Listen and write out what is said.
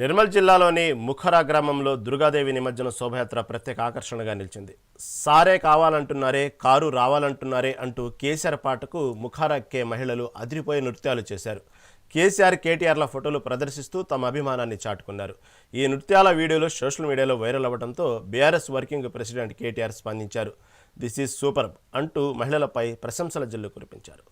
నిర్మల్ జిల్లాలోని ముఖరా గ్రామంలో దుర్గాదేవి నిమజ్జన శోభయాత్ర ప్రత్యేక ఆకర్షణగా నిలిచింది. సారే కావాలంటున్నారే, కారు రావాలంటున్నారే అంటూ కేసీఆర్ పాటకు ముఖరా ఎక్కే మహిళలు అదిరిపోయే నృత్యాలు చేశారు. కేసీఆర్, కేటీఆర్ల ఫోటోలు ప్రదర్శిస్తూ తమ అభిమానాన్ని చాటుకున్నారు. ఈ నృత్యాల వీడియోలు సోషల్ మీడియాలో వైరల్ అవ్వడంతో బీఆర్ఎస్ వర్కింగ్ ప్రెసిడెంట్ కేటీఆర్ స్పందించారు. దిస్ ఈజ్ సూపర్ అంటూ మహిళలపై ప్రశంసల జల్లు కురిపించారు.